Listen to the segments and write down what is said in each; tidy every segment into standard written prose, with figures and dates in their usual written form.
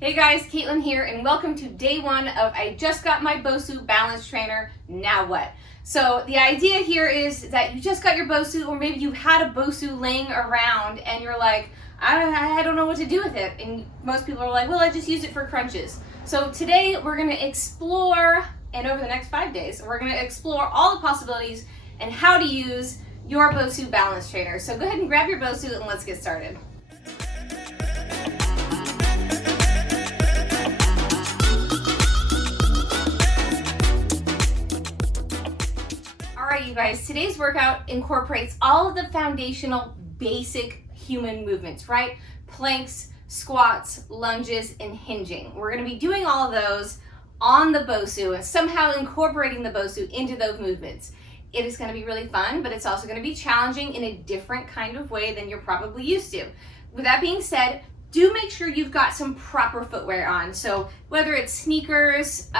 Hey guys, Kaitlin here, and welcome to day one of I just got my BOSU Balance Trainer, now what? So the idea here is that you just got your BOSU, or maybe you had a BOSU laying around and you're like, I don't know what to do with it. And most people are like, well, I just use it for crunches. So today we're gonna explore, and over the next 5 days, we're gonna explore all the possibilities and how to use your BOSU Balance Trainer. So go ahead and grab your BOSU and let's get started. Alright you guys, today's workout incorporates all of the foundational basic human movements, right? Planks, squats, lunges, and hinging. We're going to be doing all of those on the BOSU and somehow incorporating the BOSU into those movements. It is going to be really fun, but it's also going to be challenging in a different kind of way than you're probably used to. With that being said, do make sure you've got some proper footwear on. So whether it's sneakers,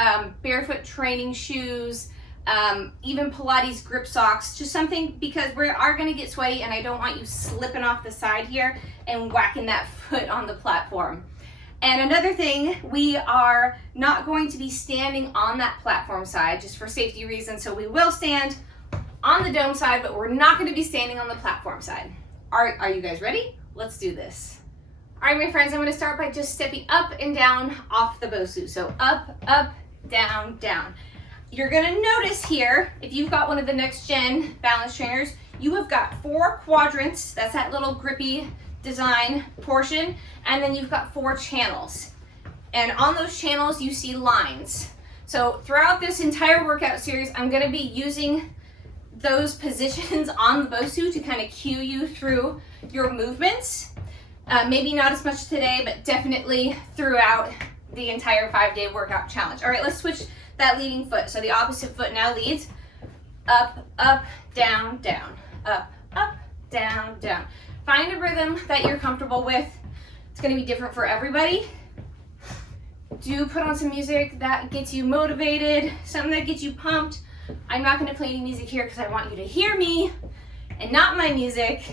barefoot training shoes, even Pilates grip socks, just something, because we are going to get sweaty and I don't want you slipping off the side here and whacking that foot on the platform. And another thing, we are not going to be standing on that platform side just for safety reasons, so we will stand on the dome side, but we're not going to be standing on the platform side. Are you guys ready? Let's do this. All right, my friends, I'm going to start by just stepping up and down off the BOSU. So up, up, down, down. You're gonna notice here, if you've got one of the next gen balance trainers, you have got 4 quadrants. That's that little grippy design portion. And then you've got 4 channels. And on those channels, you see lines. So throughout this entire workout series, I'm gonna be using those positions on the BOSU to kind of cue you through your movements. Maybe not as much today, but definitely throughout the entire 5-day workout challenge. All right, let's switch that leading foot. So the opposite foot now leads. Up, up, down, down. Up, up, down, down. Find a rhythm that you're comfortable with. It's going to be different for everybody. Do put on some music that gets you motivated, something that gets you pumped. I'm not going to play any music here because I want you to hear me and not my music.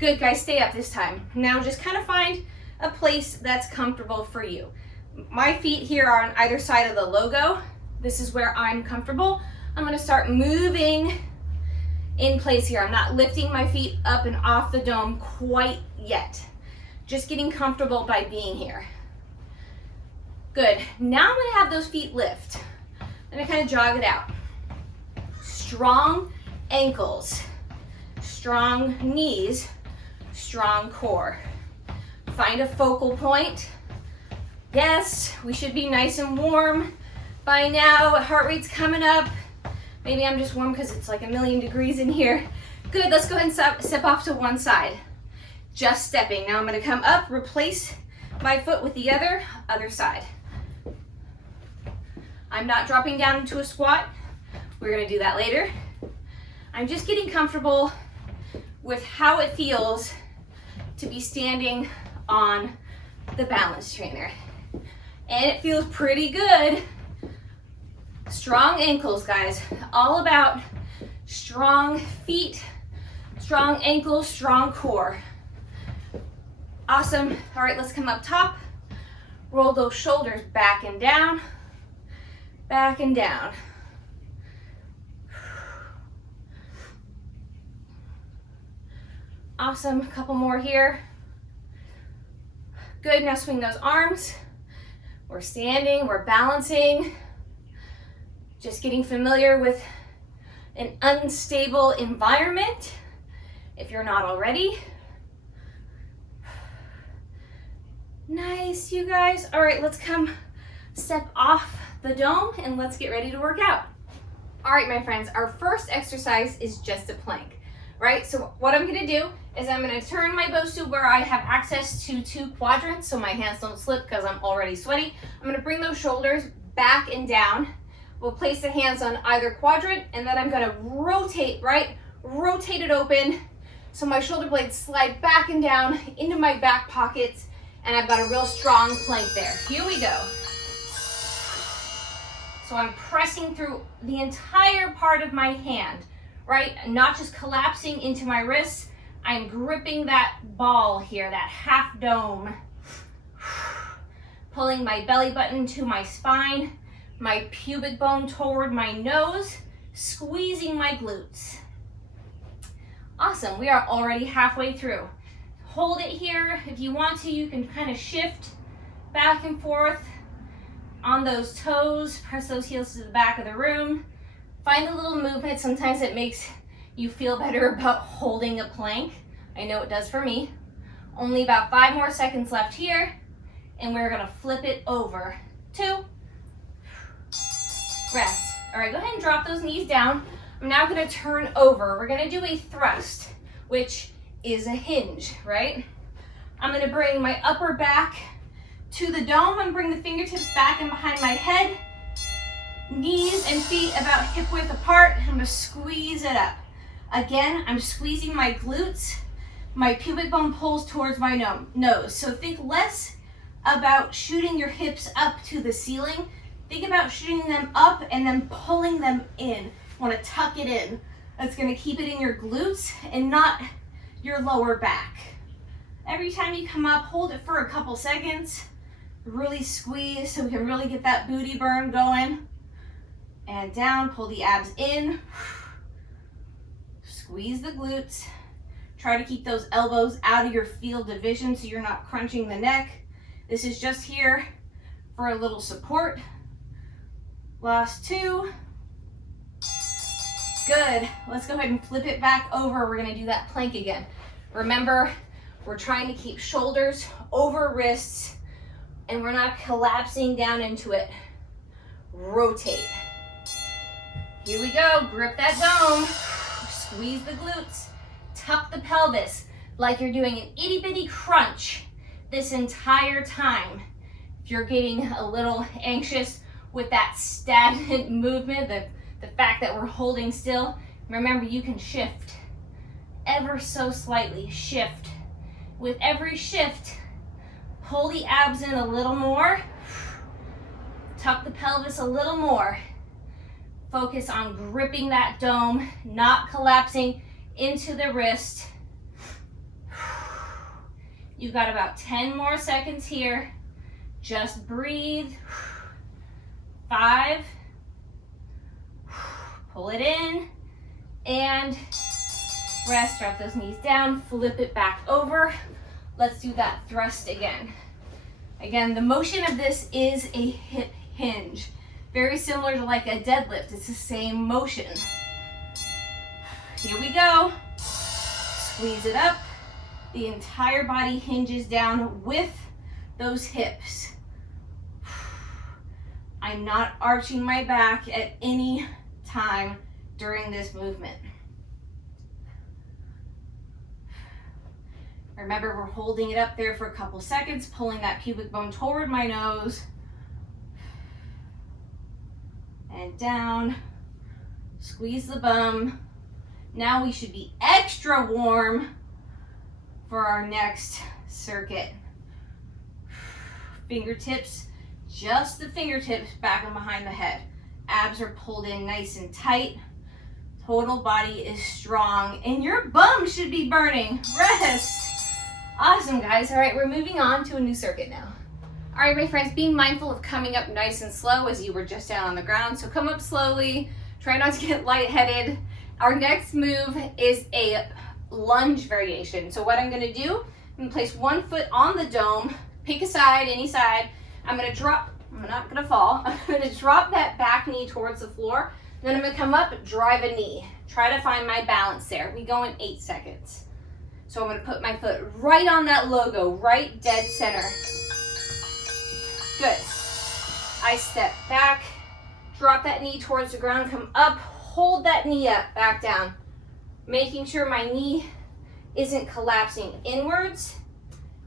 Good, guys, stay up this time. Now just kind of find a place that's comfortable for you. My feet here are on either side of the logo. This is where I'm comfortable. I'm going to start moving in place here. I'm not lifting my feet up and off the dome quite yet. Just getting comfortable by being here. Good. Now I'm going to have those feet lift. I'm going to kind of jog it out. Strong ankles, strong knees, strong core. Find a focal point. Yes, we should be nice and warm by now. Heart rate's coming up. Maybe I'm just warm because it's like 1,000,000 degrees in here. Good, let's go ahead and step off to one side. Just stepping. Now I'm going to come up, replace my foot with the other side. I'm not dropping down into a squat. We're going to do that later. I'm just getting comfortable with how it feels to be standing on the balance trainer. And it feels pretty good. Strong ankles, guys. All about strong feet, strong ankles, strong core. Awesome. All right, let's come up top. Roll those shoulders back and down, back and down. Awesome. A couple more here. Good. Now swing those arms. We're standing, we're balancing, just getting familiar with an unstable environment if you're not already. Nice, you guys. All right, let's come step off the dome and let's get ready to work out. All right, my friends, our first exercise is just a plank, right? So what I'm gonna do is I'm going to turn my BOSU where I have access to 2 quadrants so my hands don't slip because I'm already sweaty. I'm going to bring those shoulders back and down. We'll place the hands on either quadrant and then I'm going to rotate, right? Rotate it open so my shoulder blades slide back and down into my back pockets and I've got a real strong plank there. Here we go. So I'm pressing through the entire part of my hand, right? Not just collapsing into my wrists. I'm gripping that ball here, that half dome. pulling my belly button to my spine, my pubic bone toward my nose, squeezing my glutes. Awesome, we are already halfway through. Hold it here. If you want to, you can kind of shift back and forth on those toes, press those heels to the back of the room. Find a little movement. Sometimes it makes you feel better about holding a plank. I know it does for me. Only about 5 more seconds left here, and we're gonna flip it over. 2, rest. All right, go ahead and drop those knees down. I'm now gonna turn over. We're gonna do a thrust, which is a hinge, right? I'm gonna bring my upper back to the dome and bring the fingertips back and behind my head. Knees and feet about hip width apart. I'm gonna squeeze it up. Again, I'm squeezing my glutes. My pubic bone pulls towards my nose. So think less about shooting your hips up to the ceiling. Think about shooting them up and then pulling them in. You want to tuck it in. That's going to keep it in your glutes and not your lower back. Every time you come up, hold it for a couple seconds. Really squeeze so we can really get that booty burn going. And down, pull the abs in. Squeeze the glutes. Try to keep those elbows out of your field of vision so you're not crunching the neck. This is just here for a little support. Last 2. Good. Let's go ahead and flip it back over. We're going to do that plank again. Remember, we're trying to keep shoulders over wrists and we're not collapsing down into it. Rotate. Here we go. Grip that dome. Squeeze the glutes. Tuck the pelvis like you're doing an itty bitty crunch this entire time. If you're getting a little anxious with that stagnant movement, the fact that we're holding still, remember you can shift ever so slightly. Shift. With every shift, pull the abs in a little more. Tuck the pelvis a little more. Focus on gripping that dome, not collapsing into the wrist. You've got about 10 more seconds here. Just breathe. 5. Pull it in and rest. Drop those knees down, flip it back over. Let's do that thrust again. Again, the motion of this is a hip hinge. Very similar to like a deadlift. It's the same motion. Here we go. Squeeze it up. The entire body hinges down with those hips. I'm not arching my back at any time during this movement. Remember, we're holding it up there for a couple seconds, pulling that pubic bone toward my nose. And down. Squeeze the bum. Now we should be extra warm for our next circuit. Fingertips, just the fingertips back and behind the head. Abs are pulled in nice and tight. Total body is strong and your bum should be burning. Rest. Awesome, guys. All right, we're moving on to a new circuit now. All right, my friends, being mindful of coming up nice and slow as you were just down on the ground. So come up slowly. Try not to get lightheaded. Our next move is a lunge variation. So what I'm gonna do, I'm gonna place one foot on the dome, pick a side, any side. I'm gonna drop, I'm not gonna fall. I'm gonna drop that back knee towards the floor. Then I'm gonna come up, drive a knee. Try to find my balance there. We go in 8 seconds. So I'm gonna put my foot right on that logo, right dead center. Good. I step back, drop that knee towards the ground, come up, hold that knee up, back down. Making sure my knee isn't collapsing inwards.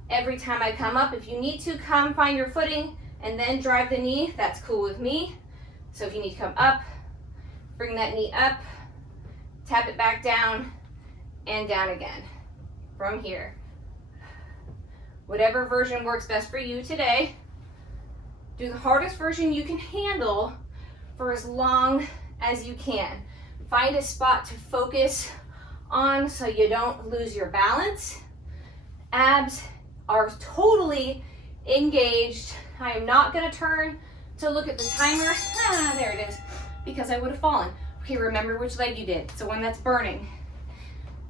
Every time I come up, if you need to, come find your footing and then drive the knee, that's cool with me. So if you need to come up, bring that knee up, tap it back down, and down again from here. Whatever version works best for you today. Do the hardest version you can handle for as long as you can. Find a spot to focus on so you don't lose your balance. Abs are totally engaged. I am not gonna turn to look at the timer. There it is, because I would have fallen. Okay, remember which leg you did. It's the one that's burning.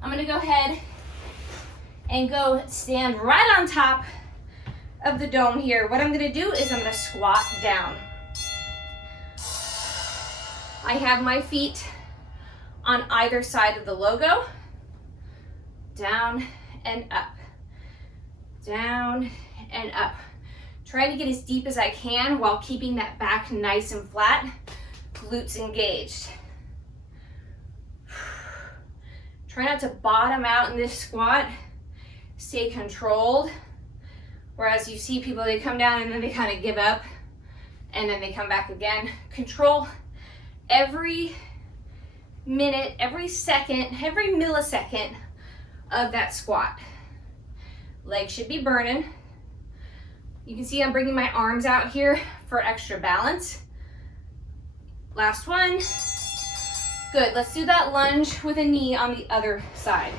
I'm gonna go ahead and go stand right on top of the dome here. What I'm gonna do is I'm gonna squat down. I have my feet on either side of the logo. Down and up. Down and up. Try to get as deep as I can while keeping that back nice and flat. Glutes engaged. Try not to bottom out in this squat. Stay controlled. Whereas you see people, they come down and then they kind of give up and then they come back again. Control every minute, every second, every millisecond of that squat. Legs should be burning. You can see I'm bringing my arms out here for extra balance. Last one. Good, let's do that lunge with a knee on the other side.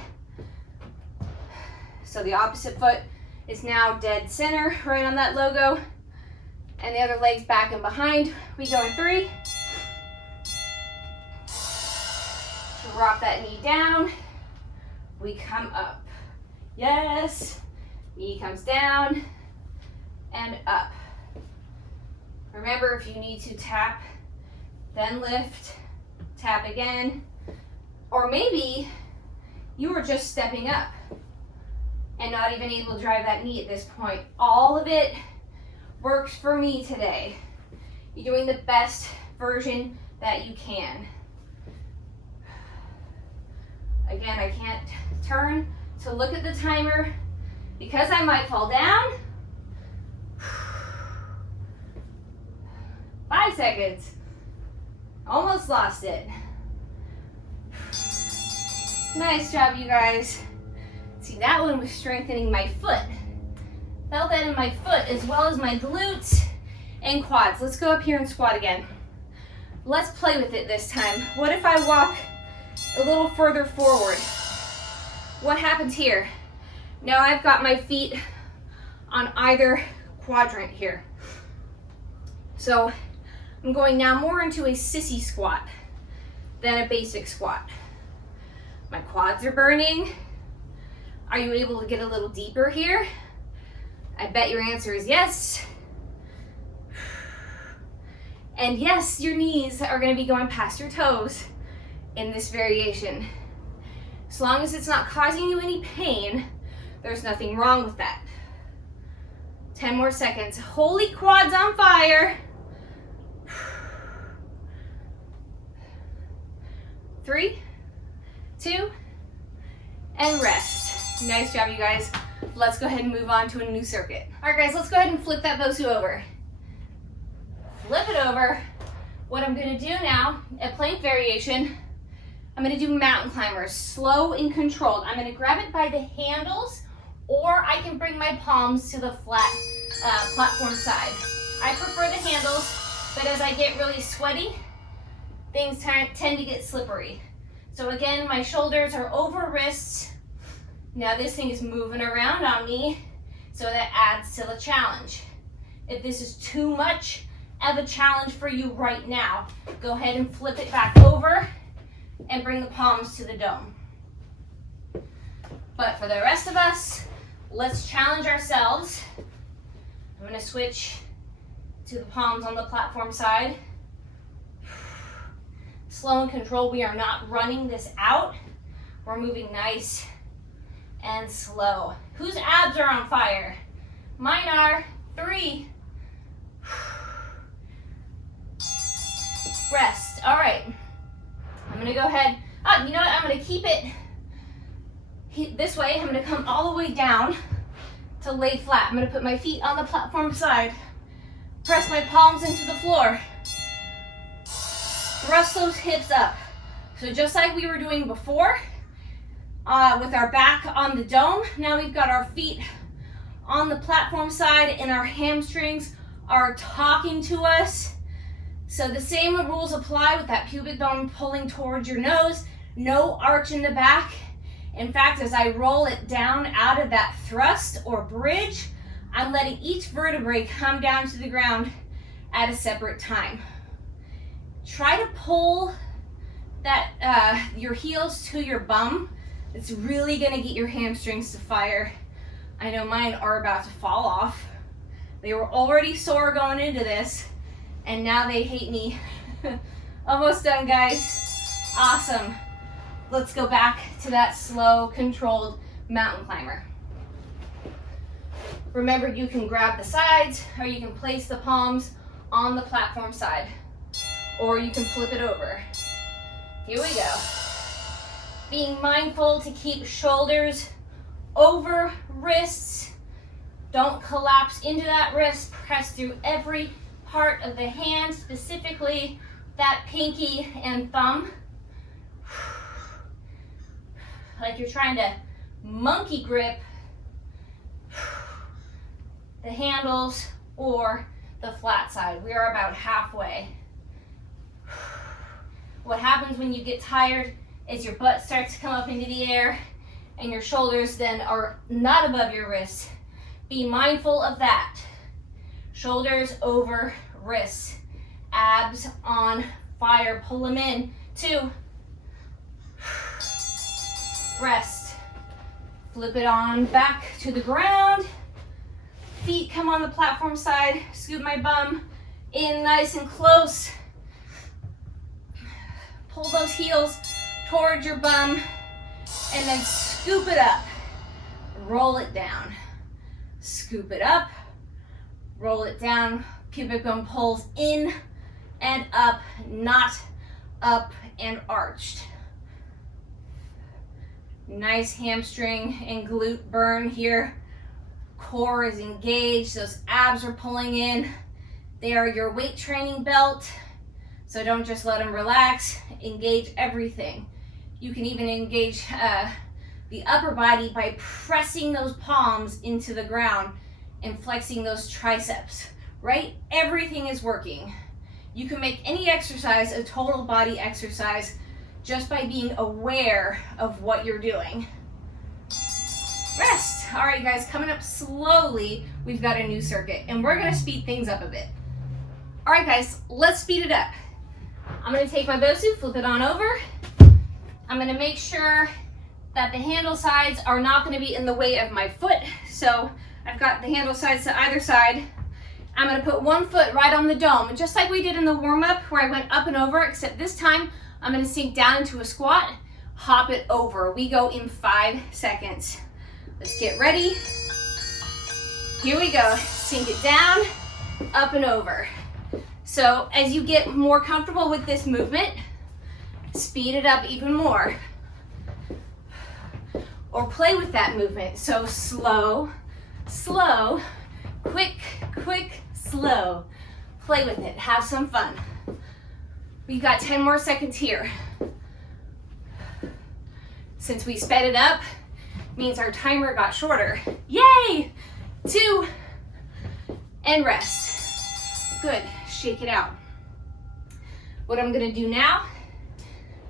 So the opposite foot is now dead center, right on that logo. And the other leg's back and behind. We go in 3. Drop that knee down. We come up. Yes. Knee comes down and up. Remember, if you need to tap, then lift, tap again. Or maybe you were just stepping up and not even able to drive that knee at this point. All of it works for me today. You're doing the best version that you can. Again, I can't turn to look at the timer because I might fall down. 5 seconds. Almost lost it. Nice job, you guys. See, that one was strengthening my foot. Felt that in my foot as well as my glutes and quads. Let's go up here and squat again. Let's play with it this time. What if I walk a little further forward? What happens here? Now I've got my feet on either quadrant here. So I'm going now more into a sissy squat than a basic squat. My quads are burning. Are you able to get a little deeper here? I bet your answer is yes. And yes, your knees are going to be going past your toes in this variation. As long as it's not causing you any pain, there's nothing wrong with that. 10 more seconds. Holy quads on fire. 3, 2, and rest. Nice job, you guys. Let's go ahead and move on to a new circuit. All right, guys, let's go ahead and flip that BOSU over. Flip it over. What I'm gonna do now, a plank variation, I'm gonna do mountain climbers, slow and controlled. I'm gonna grab it by the handles, or I can bring my palms to the flat platform side. I prefer the handles, but as I get really sweaty, things tend to get slippery. So again, my shoulders are over wrists. Now this thing is moving around on me, so that adds to the challenge. If this is too much of a challenge for you right now, go ahead and flip it back over and bring the palms to the dome. But for the rest of us, let's challenge ourselves. I'm gonna switch to the palms on the platform side. Slow and controlled. We are not running this out. We're moving nice and slow. Whose abs are on fire? Mine are. 3. Rest. All right. I'm gonna go ahead. You know what? I'm gonna keep it this way. I'm gonna come all the way down to lay flat. I'm gonna put my feet on the platform side. Press my palms into the floor. Thrust those hips up. So just like we were doing before, with our back on the dome, now we've got our feet on the platform side and our hamstrings are talking to us. So the same rules apply with that pubic bone pulling towards your nose, no arch in the back. In fact, as I roll it down out of that thrust or bridge, I'm letting each vertebrae come down to the ground at a separate time. Try to pull that your heels to your bum. It's really gonna get your hamstrings to fire. I know mine are about to fall off. They were already sore going into this, and now they hate me. Almost done, guys. Awesome. Let's go back to that slow, controlled mountain climber. Remember, you can grab the sides, or you can place the palms on the platform side, or you can flip it over. Here we go. Being mindful to keep shoulders over wrists. Don't collapse into that wrist. Press through every part of the hand, specifically that pinky and thumb. Like you're trying to monkey grip the handles or the flat side. We are about halfway. What happens when you get tired is your butt starts to come up into the air and your shoulders then are not above your wrists. Be mindful of that. Shoulders over wrists. Abs on fire. Pull them in. 2. Rest. Flip it on back to the ground. Feet come on the platform side. Scoop my bum in nice and close. Pull those heels towards your bum and then scoop it up. Roll it down. Scoop it up. Roll it down. Pubic bone pulls in and up, not up and arched. Nice hamstring and glute burn here. Core is engaged. Those abs are pulling in. They are your weight training belt. So don't just let them relax. Engage everything. You can even engage the upper body by pressing those palms into the ground and flexing those triceps, right? Everything is working. You can make any exercise a total body exercise just by being aware of what you're doing. Rest. All right, guys, coming up slowly, we've got a new circuit, and we're gonna speed things up a bit. All right, guys, let's speed it up. I'm gonna take my BOSU, flip it on over. I'm gonna make sure that the handle sides are not gonna be in the way of my foot. So I've got the handle sides to either side. I'm gonna put one foot right on the dome, just like we did in the warm-up where I went up and over, except this time I'm gonna sink down into a squat, hop it over. We go in 5 seconds. Let's get ready. Here we go. Sink it down, up and over. So as you get more comfortable with this movement, speed it up even more. Or play with that movement. So slow, slow, quick, quick, slow. Play with it. Have some fun. We've got 10 more seconds here. Since we sped it up, means our timer got shorter. Yay! 2, and rest. Good. Shake it out. What I'm gonna do now,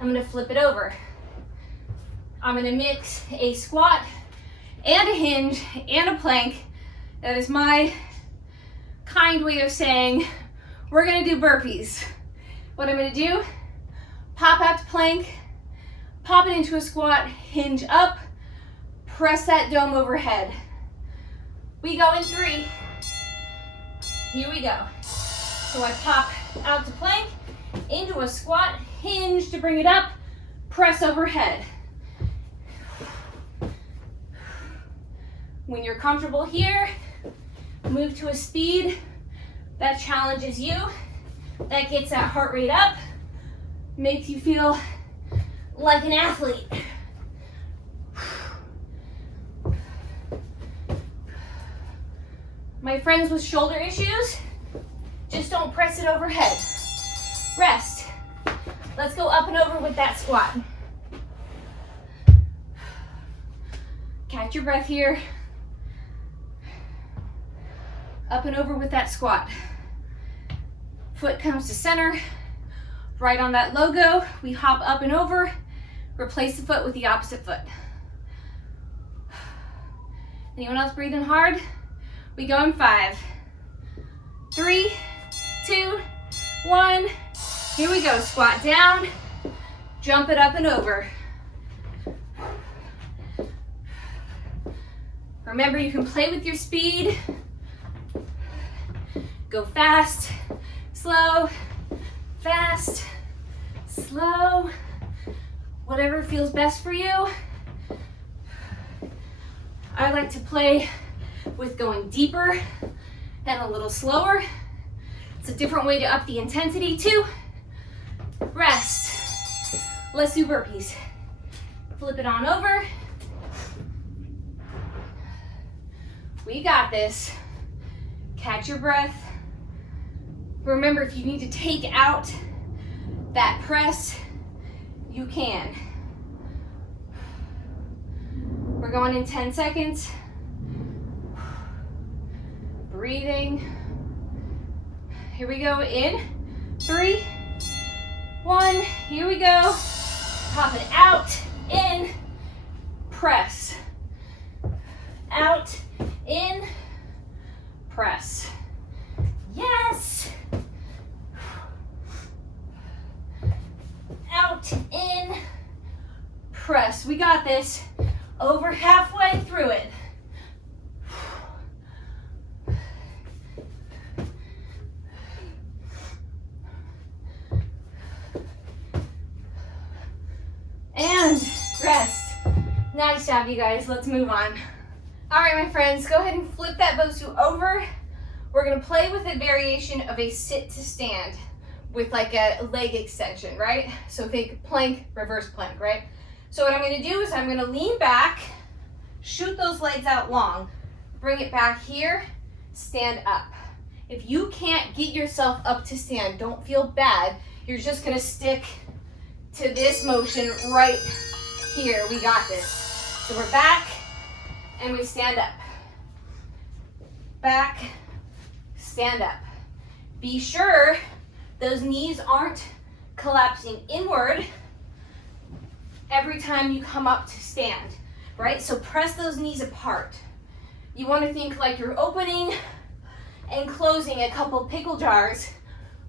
I'm gonna flip it over. I'm gonna mix a squat and a hinge and a plank. That is my kind way of saying we're gonna do burpees. What I'm gonna do, pop out to plank, pop it into a squat, hinge up, press that dome overhead. We go in 3. Here we go. So I pop out to plank, into a squat, hinge to bring it up, press overhead. When you're comfortable here, move to a speed that challenges you, that gets that heart rate up, makes you feel like an athlete. My friends with shoulder issues, just don't press it overhead. Rest. Let's go up and over with that squat. Catch your breath here. Up and over with that squat. Foot comes to center. Right on that logo, we hop up and over, replace the foot with the opposite foot. Anyone else breathing hard? We go in 5, 3, 2, 1. Here we go. Squat down, jump it up and over. Remember, you can play with your speed. Go fast, slow, fast, slow, whatever feels best for you. I like to play with going deeper and a little slower. It's a different way to up the intensity too. Rest. Let's do burpees. Flip it on over. We got this. Catch your breath. Remember, if you need to take out that press, you can. We're going in 10 seconds. Breathing. Here we go in 3, 1. Here we go. Pop it out, in, press. Out, in, press. Yes. Out, in, press. We got this. Over halfway through it. And rest. Nice job, you guys. Let's move on. All right, my friends, go ahead and flip that BOSU over. We're gonna play with a variation of a sit to stand with like a leg extension, right? So think plank, reverse plank, right? So what I'm gonna do is I'm gonna lean back, shoot those legs out long, bring it back here, stand up. If you can't get yourself up to stand, don't feel bad. You're just gonna stick to this motion right here. We got this. So we're back and we stand up. Back, stand up. Be sure those knees aren't collapsing inward every time you come up to stand, right? So press those knees apart. You want to think like you're opening and closing a couple pickle jars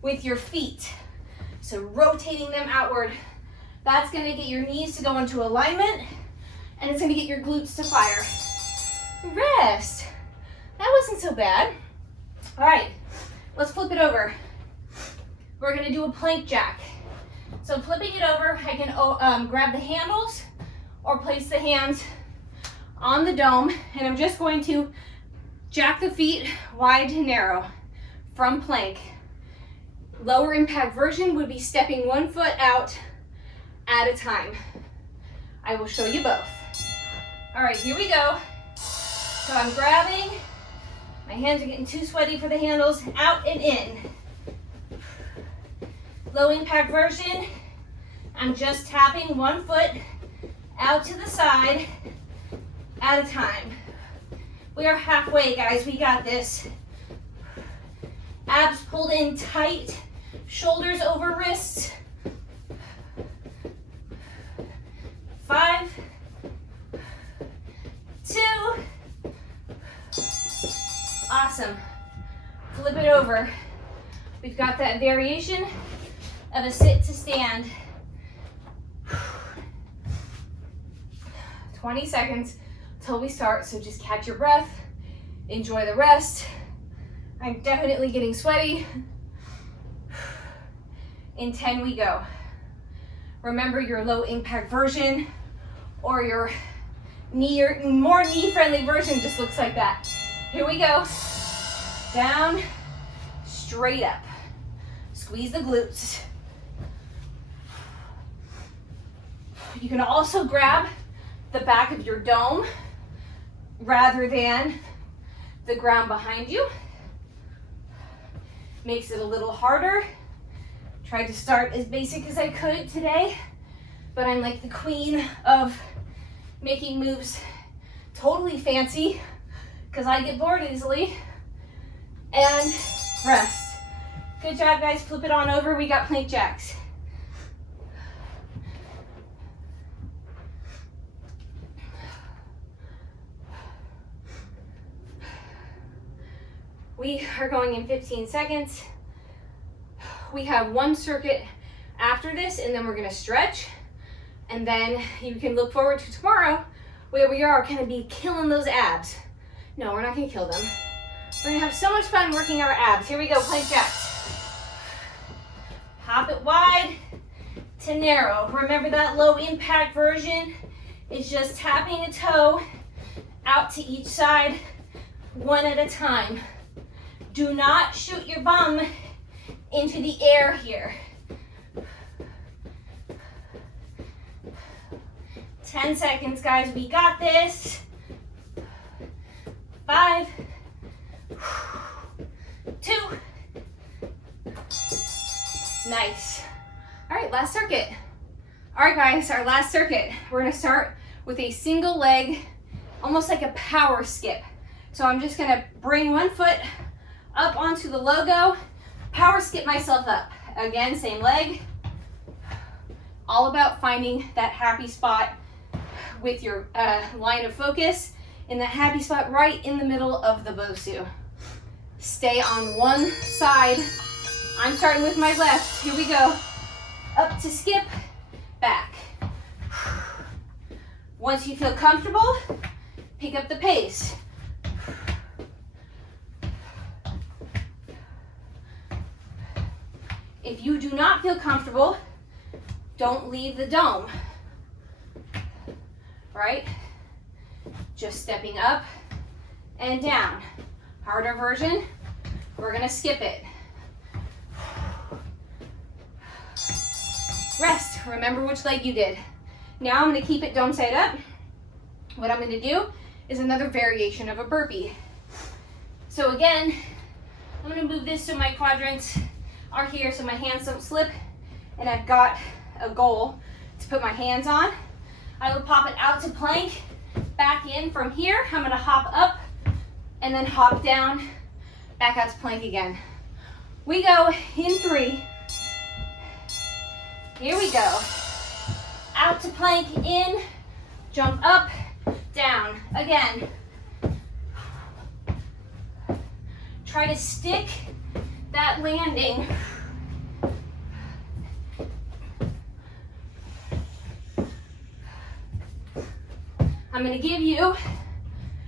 with your feet. So rotating them outward. That's going to get your knees to go into alignment, and it's going to get your glutes to fire. Rest. That wasn't so bad. All right, let's flip it over. We're going to do a plank jack. So flipping it over, I can grab the handles or place the hands on the dome, and I'm just going to jack the feet wide to narrow from plank. Lower impact version would be stepping one foot out at a time. I will show you both. All right, here we go. So I'm grabbing, my hands are getting too sweaty for the handles, out and in. Low impact version, I'm just tapping one foot out to the side at a time. We are halfway, guys, we got this. Abs pulled in tight, shoulders over wrists. 5, 2, awesome. Flip it over. We've got that variation of a sit to stand. 20 seconds till we start, so just catch your breath, enjoy the rest. I'm definitely getting sweaty. In 10 we go. Remember your low impact version or your more knee friendly version just looks like that. Here we go. Down, straight up. Squeeze the glutes. You can also grab the back of your dome rather than the ground behind you. Makes it a little harder. Tried to start as basic as I could today, but I'm like the queen of making moves totally fancy because I get bored easily. And rest. Good job, guys. Flip it on over. We got plank jacks. We are going in 15 seconds. We have one circuit after this, and then we're gonna stretch. And then you can look forward to tomorrow where we are gonna be killing those abs. No, we're not gonna kill them. We're gonna have so much fun working our abs. Here we go, plank jacks. Hop it wide to narrow. Remember that low impact version is just tapping a toe out to each side, one at a time. Do not shoot your bum into the air here. 10 seconds, guys, we got this. 5, 2, nice. All right, last circuit. All right, guys, our last circuit. We're gonna start with a single leg, almost like a power skip. So I'm just gonna bring one foot up onto the logo, power skip myself up. Again, same leg. All about finding that happy spot with your line of focus, in that happy spot right in the middle of the BOSU. Stay on one side. I'm starting with my left. Here we go. Up to skip, back. Once you feel comfortable, pick up the pace. If you do not feel comfortable, don't leave the dome. Right? Just stepping up and down. Harder version, we're gonna skip it. Rest, remember which leg you did. Now I'm gonna keep it dome side up. What I'm gonna do is another variation of a burpee. So again, I'm gonna move this so my quadrants are here so my hands don't slip, and I've got a goal to put my hands on. I will pop it out to plank, back in from here. I'm gonna hop up and then hop down, back out to plank again. We go in 3. Here we go. Out to plank, in, jump up, down. Again. Try to stick that landing. I'm gonna give you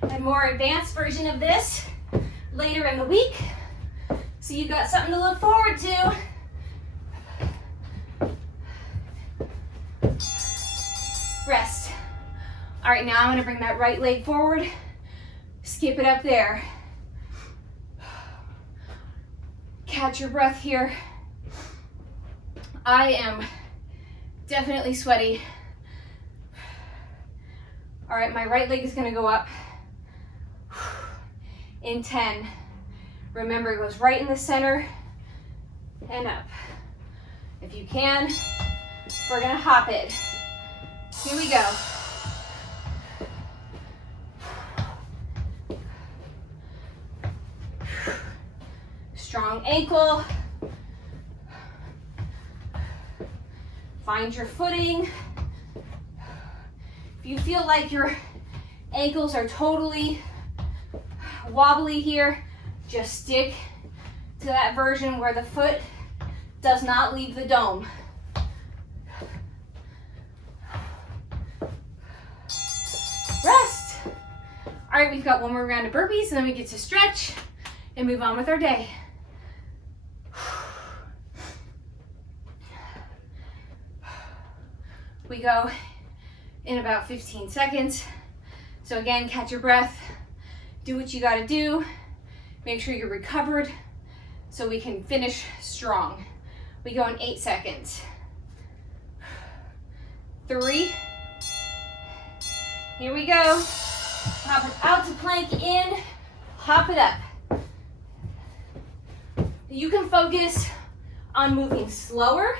a more advanced version of this later in the week, so you got something to look forward to. Rest. All right, now I'm gonna bring that right leg forward, skip it up there. Catch your breath here. I am definitely sweaty. All right, my right leg is gonna go up in 10. Remember, it goes right in the center and up. If you can, we're gonna hop it. Here we go. Strong ankle. Find your footing. If you feel like your ankles are totally wobbly here, just stick to that version where the foot does not leave the dome. Rest. All right, we've got one more round of burpees, and then we get to stretch and move on with our day. We go in about 15 seconds. So again, catch your breath, do what you gotta do, make sure you're recovered so we can finish strong. We go in 8 seconds. 3, here we go. Hop it out to plank, in, hop it up. You can focus on moving slower,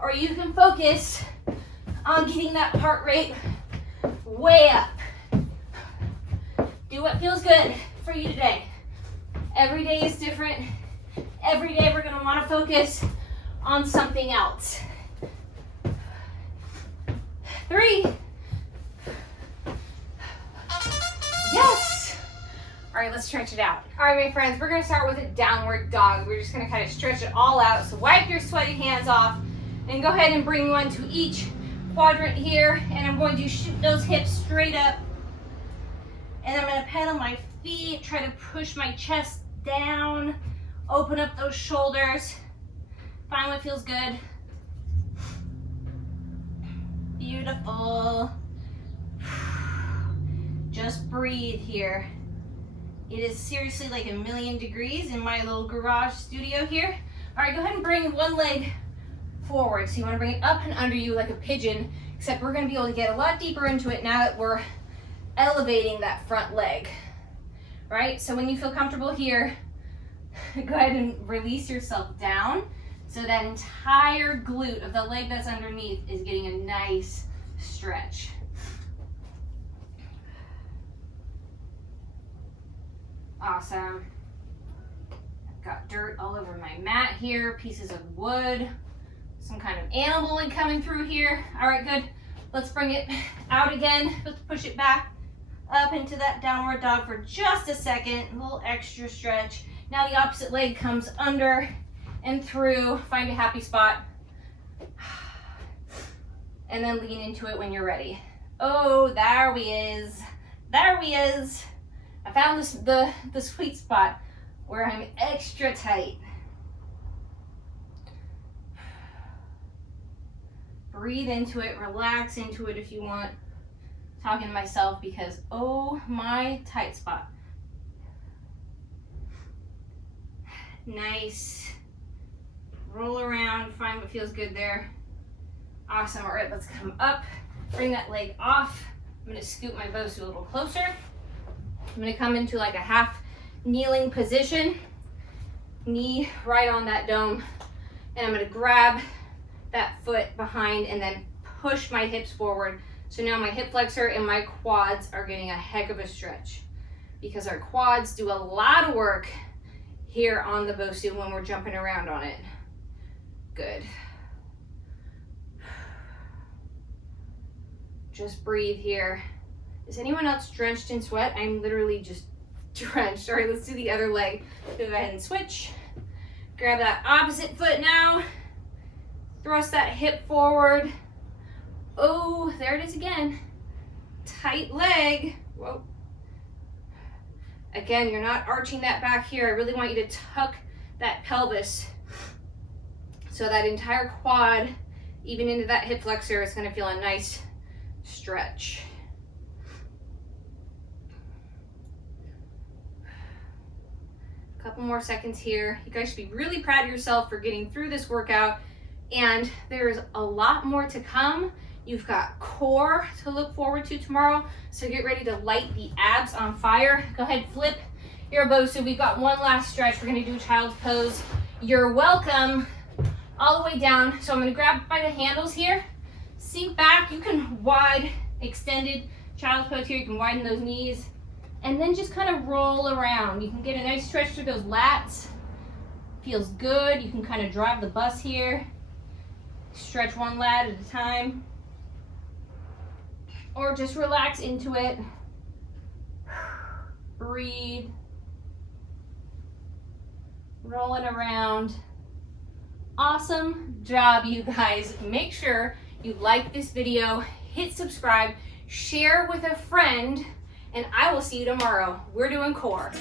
or you can focus on getting that heart rate way up. Do what feels good for you today. Every day is different. Every day we're gonna wanna focus on something else. 3. Yes. All right, let's stretch it out. All right, my friends, we're gonna start with a downward dog. We're just gonna kind of stretch it all out. So wipe your sweaty hands off and go ahead and bring one to each quadrant here. And I'm going to shoot those hips straight up. And I'm gonna pedal my feet, try to push my chest down, open up those shoulders. Find what feels good. Beautiful. Just breathe here. It is seriously like 1,000,000 degrees in my little garage studio here. All right, go ahead and bring one leg forward. So you want to bring it up and under you like a pigeon, except we're going to be able to get a lot deeper into it now that we're elevating that front leg, right? So when you feel comfortable here, go ahead and release yourself down so that entire glute of the leg that's underneath is getting a nice stretch. Awesome. I've got dirt all over my mat here, pieces of wood, some kind of animal coming through here. All right, good. Let's bring it out again. Let's push it back up into that downward dog for just a second. A little extra stretch. Now the opposite leg comes under and through. Find a happy spot. And then lean into it when you're ready. Oh, there we is. There we is. I found this, the sweet spot where I'm extra tight. Breathe into it, relax into it if you want. I'm talking to myself because, oh, my tight spot. Nice. Roll around, find what feels good there. Awesome. All right, let's come up. Bring that leg off. I'm gonna scoot my BOSU a little closer. I'm gonna come into like a half kneeling position, knee right on that dome, and I'm gonna grab that foot behind and then push my hips forward. So now my hip flexor and my quads are getting a heck of a stretch because our quads do a lot of work here on the BOSU when we're jumping around on it. Good. Just breathe here. Is anyone else drenched in sweat? I'm literally just drenched. All right, let's do the other leg. Go ahead and switch. Grab that opposite foot now. Thrust that hip forward. Oh, there it is again. Tight leg. Whoa. Again, you're not arching that back here. I really want you to tuck that pelvis so that entire quad, even into that hip flexor, is going to feel a nice stretch. A couple more seconds here. You guys should be really proud of yourself for getting through this workout, and there's a lot more to come. You've got core to look forward to tomorrow, so get ready to light the abs on fire. Go ahead, flip your BOSU. We've got one last stretch. We're gonna do child's pose. You're welcome. All the way down. So I'm gonna grab by the handles here, sink back. You can wide extended child's pose here. You can widen those knees and then just kind of roll around. You can get a nice stretch through those lats. Feels good. You can kind of drive the bus here. Stretch one lat at a time. Or just relax into it. Breathe. Rolling around. Awesome job, you guys. Make sure you like this video, hit subscribe, share with a friend, and I will see you tomorrow. We're doing core.